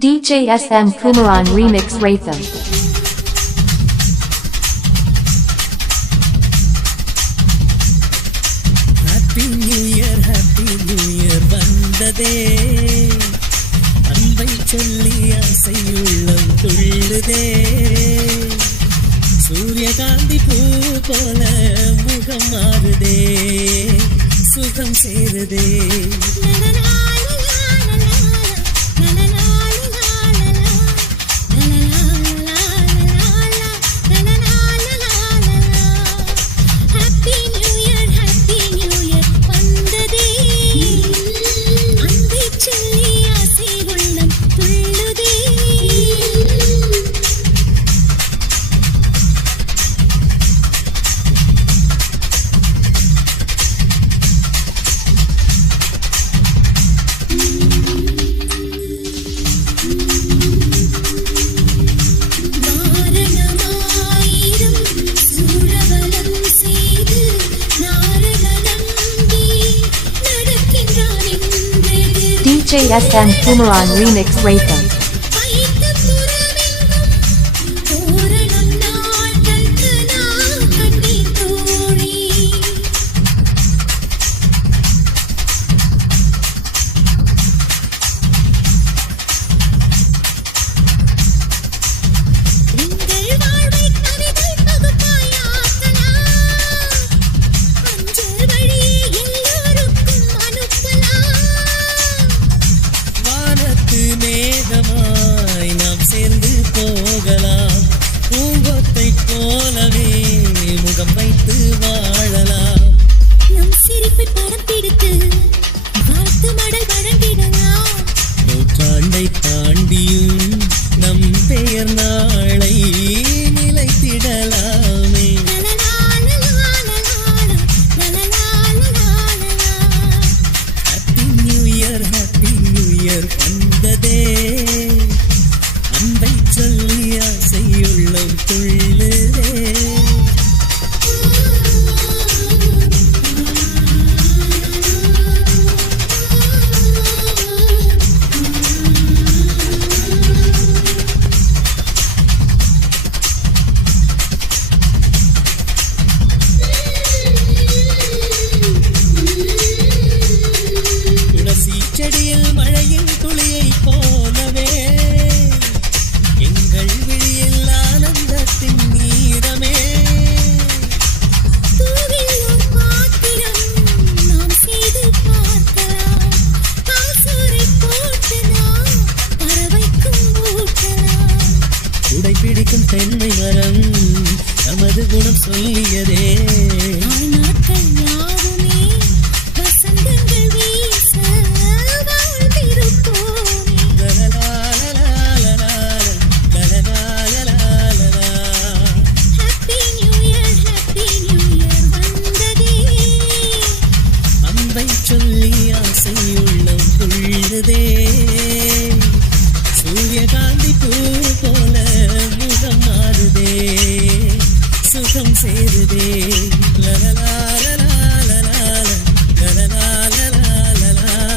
DJ SM Kumaran Remix Ratham. Happy New Year வந்ததே அன்பை சொல்லி ஆசையுள்ளம் துள்ளுதே சூரியகாந்தி பூ போல முகம் மாறுதே சுகம் சேருதே DJ SM Kumaran Remix Ratham. மேகமாய் நாம் சேர்ந்து போகலாம் பூங்கொத்தை போலவே முகம் வைத்து வாழலாம் நம் சிரிப்பை படம் பிடித்து வாழ்த்து மடல் வழங்கிடலாம் நூற்றாண்டை தாண்டியும் நம் பெயர் நாளை நிலைத்திடலாமே ஹாப்பி நியூ இயர் வந்ததே அன்பை சொல்லி ஆசையுள்ளம் துள்ளுதே செடியில் மழையின் துளியை போலவே எங்கள் விழியில் ஆனந்தத்தின் நீரமே நாம் செய்து பார்க்கலாம் ஆசூரை போட்டு நாம் பறவைக்கும் ஊட்டலாம் உடை பிடிக்கும் தென்னை மரம் நமது குணம் சொல்லியதே நாட்கள் யாவுமே வசந்தங்கள் வீச சொல்லி ஆசையுள்ளம் துள்ளுதே சூரியகாந்தி பூ போல முகம் மாறுதே சுகம் சேருதே லலலா